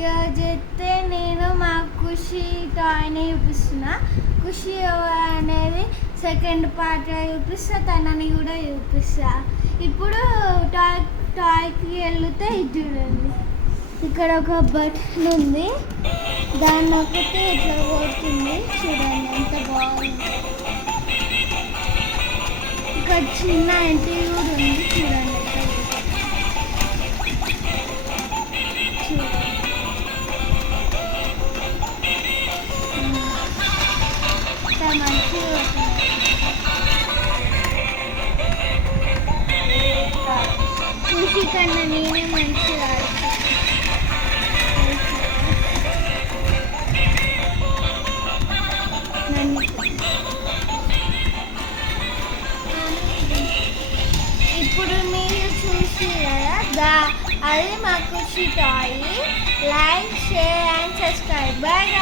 ఈరోజైతే నేను మా ఖుషి టాయ్ని చూపిస్తున్నా. ఖుషి అనేది సెకండ్ పార్ట్ చూపిస్తా, తనని కూడా చూపిస్తా. ఇప్పుడు టాయ్కి వెళ్తే ఇది చూడండి, ఇక్కడ ఒక బటన్ ఉంది, దాన్ని ఒకటి ఇట్లా పోతుంది చూడండి, ఎంత బాగుంది. ఇక్కడ చిన్న ఇంటి కూడా ఉంది చూడండి, ఖుషి కన్నా నేనే మంచిగా ఇప్పుడు మీరు చూసి కదా, అది మా Khushi toy. Like, share and subscribe. Bye.